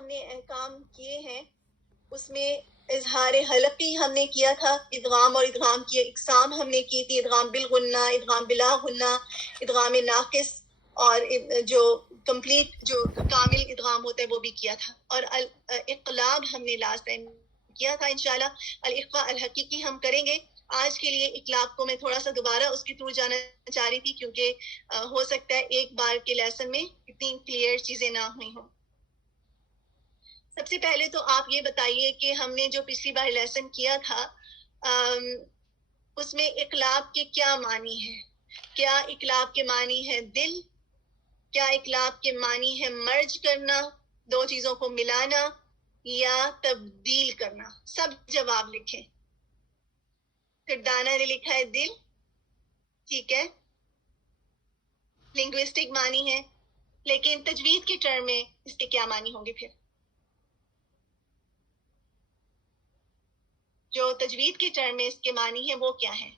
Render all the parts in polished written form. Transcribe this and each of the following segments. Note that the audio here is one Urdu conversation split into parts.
ہم نے احکام کیے ہیں اس میں اظہار حلقی ہم نے کیا تھا، ادغام اور ادغام کی اقسام ہم نے کی تھی، ادغام بالغنہ، ادغام بلا غنہ، ادغام ناقص، اور جو کمپلیٹ جو کامل ادغام ہوتا ہے وہ بھی کیا تھا، اور اقلاب ہم نے لاسٹ ٹائم کیا تھا. انشاءاللہ الاخفاء الحقیقی ہم کریں گے. آج کے لیے اقلاب کو میں تھوڑا سا دوبارہ اس کے تھرو جانا چاہ رہی تھی، کیونکہ ہو سکتا ہے ایک بار کے لیسن میں اتنی کلیئر چیزیں نہ ہوئی ہوں. سب سے پہلے تو آپ یہ بتائیے کہ ہم نے جو پچھلی بار لیسن کیا تھا اس میں اقلاب کے کیا معنی ہے؟ کیا اقلاب کے معنی ہے دل؟ کیا اقلاب کے معنی ہے مرج کرنا، دو چیزوں کو ملانا، یا تبدیل کرنا؟ سب جواب لکھیں. کردانہ نے لکھا ہے دل، ٹھیک ہے، لنگوسٹک معنی ہے، لیکن تجوید کے ٹرم میں اس کے کیا معنی ہوں گے؟ پھر جو تجوید کے ٹرم میں اس کے معنی ہے وہ کیا ہے؟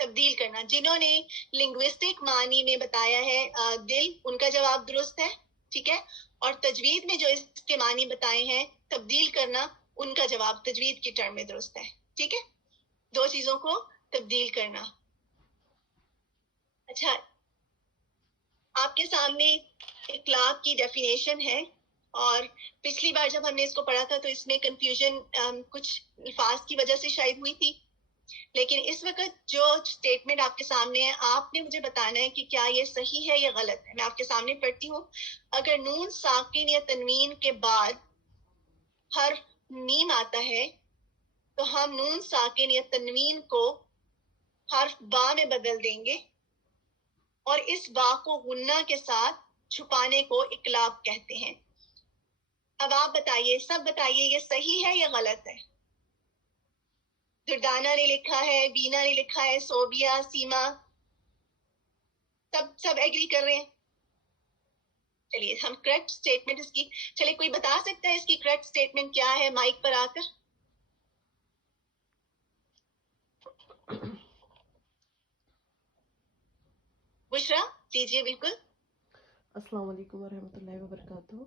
تبدیل کرنا. جنہوں نے لنگوسٹک معنی میں بتایا ہے دل، ان کا جواب درست ہے، ٹھیک ہے. اور تجوید میں جو اس کے معنی بتائے ہیں تبدیل کرنا، ان کا جواب تجوید کے ٹرم میں درست ہے، ٹھیک ہے. دو چیزوں کو تبدیل کرنا. اچھا، آپ کے سامنے اقلاب کی ڈیفینیشن ہے، اور پچھلی بار جب ہم نے اس کو پڑھا تھا تو اس میں کنفیوژن کچھ الفاظ کی وجہ سے شاید ہوئی تھی، لیکن اس وقت جو سٹیٹمنٹ آپ کے سامنے ہے آپ نے مجھے بتانا ہے کہ کیا یہ صحیح ہے یا غلط ہے. میں آپ کے سامنے پڑھتی ہوں. اگر نون ساکن یا تنوین کے بعد حرف میم آتا ہے تو ہم نون ساکن یا تنوین کو حرف با میں بدل دیں گے، اور اس با کو غنہ کے ساتھ چھپانے کو اقلاب کہتے ہیں. اب آپ بتائیے، سب بتائیے یہ صحیح ہے یا غلط ہے؟ دردانہ نے لکھا ہے، بینا نے لکھا ہے، صوبیہ، سیما، سب ایگری کر رہے ہیں. چلیے ہم کریکٹ سٹیٹمنٹ اس کی، چلیے کوئی بتا سکتا ہے اس کی کریکٹ سٹیٹمنٹ کیا ہے مائک پر آ کر؟ بشرا دیجیے. بالکل. السلام علیکم ورحمۃ اللہ وبرکاتہ.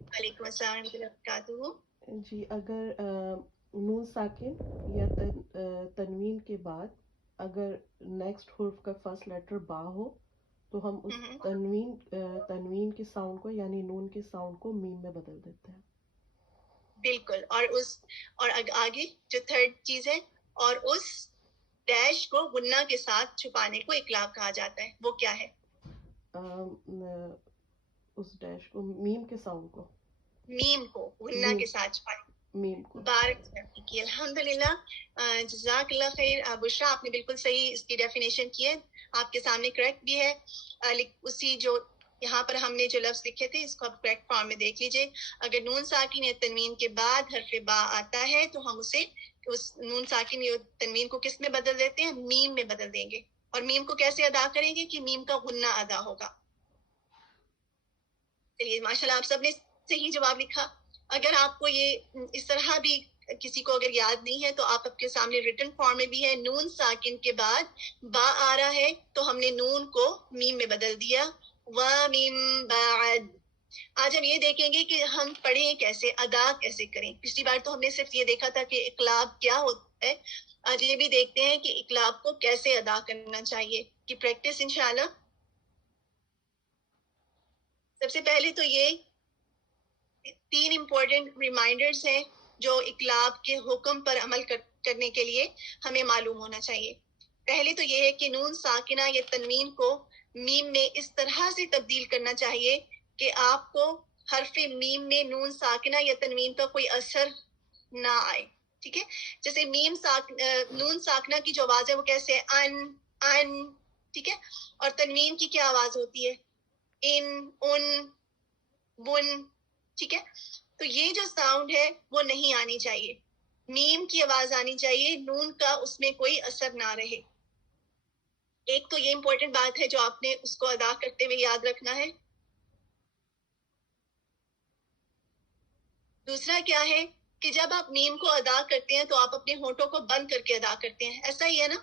وعلیکم السلام ورحمۃ اللہ وبرکاتہ. جی، اگر نون ساکن یا تنوین کے بعد اگر نیکسٹ حرف کا فرسٹ لیٹر با ہو تو ہم اس تنوین کے ساؤنڈ کو یعنی نون کے ساؤنڈ کو میم میں بدل دیتے ہیں. بالکل. اور آگے جو تھرڈ چیز ہے، اور اس ڈیش کو غنہ کے ساتھ چھپانے کو اقلاب کہا جاتا ہے، وہ کیا ہے؟ اس ڈیش کو، میم کے ساؤنڈ کو، میم کو غنہ کے ساتھ چھپانے. میم کو. بارک کی الحمدللہ، جزاک اللہ خیر. بشرا آپ نے بالکل صحیح اس کی ڈیفینیشن کی ہے، آپ کے سامنے کریکٹ بھی ہے. اسی جو یہاں پر ہم نے جو لفظ لکھے تھے اس کو آپ کریکٹ فارم میں دیکھ لیجئے. اگر نون ساکن یا تنوین کے بعد حرف با آتا ہے تو ہم اسے اس نون ساکن یا تنوین کو کس میں بدل دیتے ہیں؟ میم میں بدل دیں گے. اور میم کو کیسے ادا کریں گے؟ کہ میم کا غنہ ادا ہوگا. چلیے ماشاءاللہ آپ سب نے صحیح جواب لکھا. اگر آپ کو یہ اس طرح بھی کسی کو اگر یاد نہیں ہے تو آپ کے سامنے ریٹن فارم میں بھی ہے. نون ساکن کے بعد با آ رہا ہے تو ہم نے نون کو میم میں بدل دیا. وَمِن بَعْدْ. آج ہم یہ دیکھیں گے کہ ہم پڑھیں کیسے، ادا کیسے کریں. پچھلی بار تو ہم نے صرف یہ دیکھا تھا کہ اقلاب کیا ہوتا ہے. آج یہ بھی دیکھتے ہیں کہ اقلاب کو کیسے ادا کرنا چاہیے، کی پریکٹس انشاءاللہ. سب سے پہلے تو یہ 3 امپورٹنٹ ریمائنڈرز ہیں جو اقلاب کے حکم پر عمل کرنے کے لیے ہمیں معلوم ہونا چاہیے. پہلے تو یہ ہے کہ نون ساکنہ یا تنوین کو میم میں اس طرح سے تبدیل کرنا چاہیے کہ آپ کو حرف میم میں نون ساکنہ یا تنوین کا کوئی اثر نہ آئے. ٹھیک ہے، جیسے نون ساکنہ کی جو آواز ہے وہ کیسے ہے؟ ان. ٹھیک ہے، اور تنوین کی کیا آواز ہوتی ہے؟ ان، بن. ٹھیک ہے، تو یہ جو ساؤنڈ ہے وہ نہیں آنی چاہیے. میم کی آواز آنی چاہیے، نون کا اس میں کوئی اثر نہ رہے. ایک تو یہ امپورٹنٹ بات ہے جو آپ نے اس کو ادا کرتے ہوئے یاد رکھنا ہے. دوسرا کیا ہے کہ جب آپ میم کو ادا کرتے ہیں تو آپ اپنے ہونٹوں کو بند کر کے ادا کرتے ہیں. ایسا ہی ہے نا؟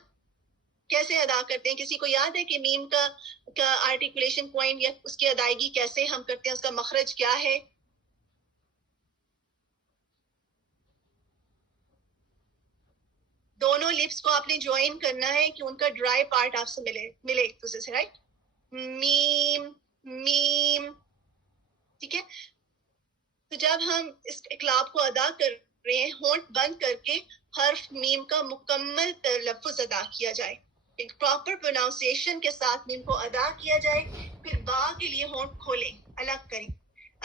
کیسے ادا کرتے ہیں؟ کسی کو یاد ہے کہ میم کا آرٹیکولیشن پوائنٹ یا اس کی ادائیگی کیسے ہم کرتے ہیں؟ اس کا مخرج کیا ہے؟ دونوں لپس کو آپ نے جوائن کرنا ہے کہ ان کا ڈرائی پارٹ آپ سے ملے ایک دوسرے سے, رائٹ. میم میم, ٹھیک ہے. تو جب ہم اس اقلاب کو ادا کر رہے ہیں, ہونٹ بند کر کے حرف میم کا مکمل تلفظ ادا کیا جائے, ایک پراپر پروناؤنسیشن کے ساتھ میم کو ادا کیا جائے. پھر با کے لیے ہونٹ کھولیں, الگ کریں.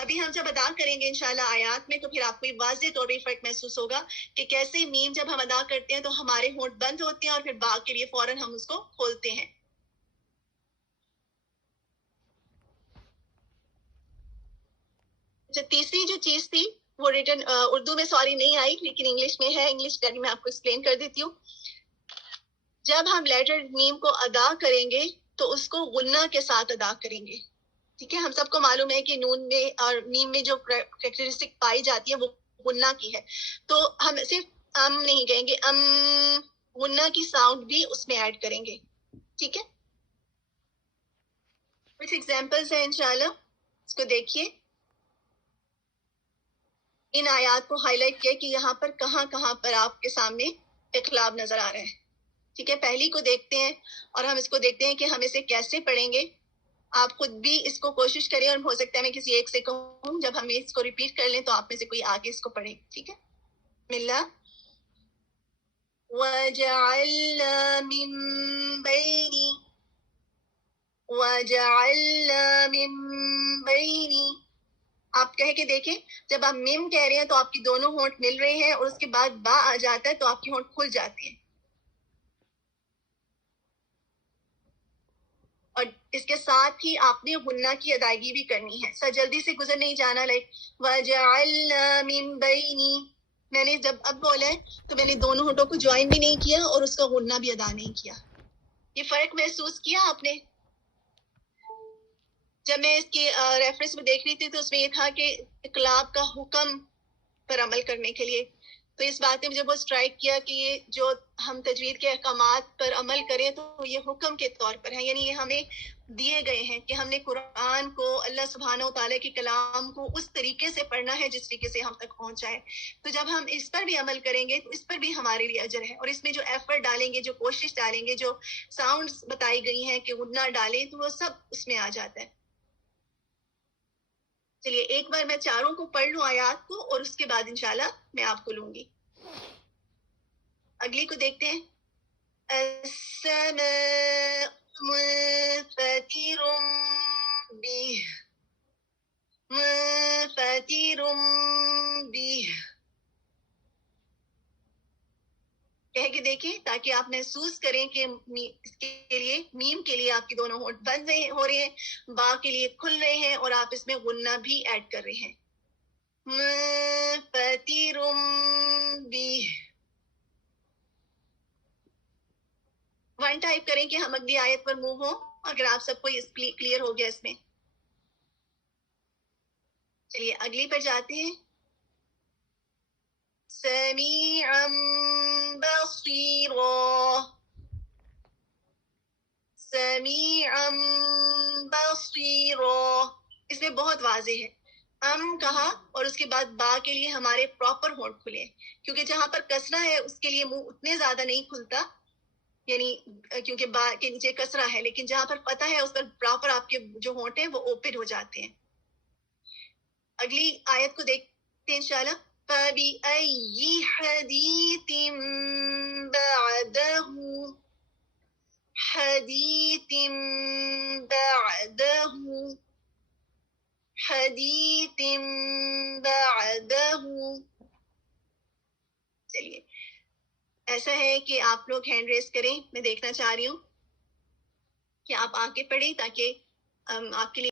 ابھی ہم جب ادا کریں گے انشاءاللہ آیات میں, تو پھر آپ کو یہ واضح طور پہ فرق محسوس ہوگا کہ کیسے میم جب ہم ادا کرتے ہیں تو ہمارے ہونٹ بند ہوتے ہیں اور پھر با کے لیے فوراً ہم اس کو کھولتے ہیں. جو تیسری جو چیز تھی وہ ریٹن اردو میں سوری نہیں آئی, لیکن انگلش میں ہے. انگلش میں آپ کو ایکسپلین کر دیتی ہوں. جب ہم لیٹر میم کو ادا کریں گے تو اس کو غنہ کے ساتھ ادا کریں گے, ٹھیک ہے. ہم سب کو معلوم ہے کہ نون میں اور میم میں جو کریکٹرسٹک پائی جاتی ہے وہ غنہ کی ہے, تو ہم صرف نہیں کہیں گے, غنہ کی ساؤنڈ بھی اس میں ایڈ کریں گے, ٹھیک ہے. کچھ ایگزامپلس ہیں انشاءاللہ, اس کو دیکھیے. ان آیات کو ہائی لائٹ کیا کہ یہاں پر کہاں کہاں پر آپ کے سامنے اقلاب نظر آ رہے ہیں, ٹھیک ہے. پہلی کو دیکھتے ہیں اور ہم اس کو دیکھتے ہیں کہ ہم اسے کیسے پڑھیں گے. آپ خود بھی اس کو کوشش کریں, اور ہو سکتا ہے میں کسی ایک سے کہوں, جب ہم اس کو ریپیٹ کر لیں تو آپ میں سے کوئی آگے اس کو پڑھے, ٹھیک ہے. بسم اللہ. وَجَعَلْنَا مِن بَيْنِ, آپ کہہ کے دیکھیں, جب آپ میم کہہ رہے ہیں تو آپ کی دونوں ہونٹ مل رہے ہیں, اور اس کے بعد با آ جاتا ہے تو آپ کی ہونٹ کھل جاتی ہے. اور اس کے ساتھ ہی آپ نے غنہ کی ادائیگی بھی کرنی ہے. سر جلدی سے گزر نہیں جانا. لائک وَجَعَلْنَا مِن بَيْنِ, میں نے جب اب بولا ہے تو میں نے دونوں ہونٹوں کو جوائن بھی نہیں کیا اور اس کا غنہ بھی ادا نہیں کیا. یہ فرق محسوس کیا آپ نے؟ جب میں اس کی ریفرنس میں دیکھ رہی تھی تو اس میں یہ تھا کہ اقلاب کا حکم پر عمل کرنے کے لیے, تو اس بات نے مجھے بہت اسٹرائک کیا کہ یہ جو ہم تجوید کے احکامات پر عمل کریں تو یہ حکم کے طور پر ہیں, یعنی یہ ہمیں دیے گئے ہیں کہ ہم نے قرآن کو, اللہ سبحانہ و تعالیٰ کے کلام کو اس طریقے سے پڑھنا ہے جس طریقے سے ہم تک پہنچائے. تو جب ہم اس پر بھی عمل کریں گے تو اس پر بھی ہمارے لیے اجر ہے, اور اس میں جو ایفرٹ ڈالیں گے, جو کوشش ڈالیں گے, جو ساؤنڈز بتائی گئی ہیں کہ غنہ ڈالیں, تو وہ سب اس میں آ جاتا ہے. چلیے ایک بار میں چاروں کو پڑھ لوں آیات کو, اور اس کے بعد انشاءاللہ میں آپ کو لوں گی. اگلی کو دیکھتے ہیں. السماء منفطر به منفطر به, کہہ کے دیکھیں تاکہ آپ محسوس کریں کہ اس کے لیے میم کے لیے آپ کی دونوں ہونٹ بند ہو رہے ہیں, با کے لیے کھل رہے ہیں, اور آپ اس میں غنہ بھی ایڈ کر رہے ہیں. منفطر به, ون ٹائپ کریں کہ ہم اگلی آیت پر موو ہوں, اگر آپ سب کو کلیئر ہو گیا اس میں. چلیے اگلی پر جاتے ہیں. سمیعا بصیرا, سمیعا بصیرا, اس میں بہت واضح ہے. کہا اور اس کے بعد با کے لیے ہمارے پراپر ہونٹ کھلے, کیونکہ جہاں پر کسرہ ہے اس کے لیے منہ اتنے زیادہ نہیں کھلتا, یعنی کیونکہ با کے نیچے کسرہ ہے, لیکن جہاں پر فتح ہے اس پر پراپر آپ کے جو ہونٹ ہیں وہ اوپن ہو جاتے ہیں. اگلی آیت کو دیکھتے ہیں انشاءاللہ. فَبِأَيِّ حَدِيثٍ بَعْدَهُ, حَدِيثٍ بَعْدَهُ, حَدِيثٍ بَعْدَهُ. چلیے ایسا ہے کہ آپ لوگ ہینڈ ریز کریں, میں دیکھنا چاہ رہی ہوں کہ آپ آگے پڑھیں تاکہ آپ کے لیے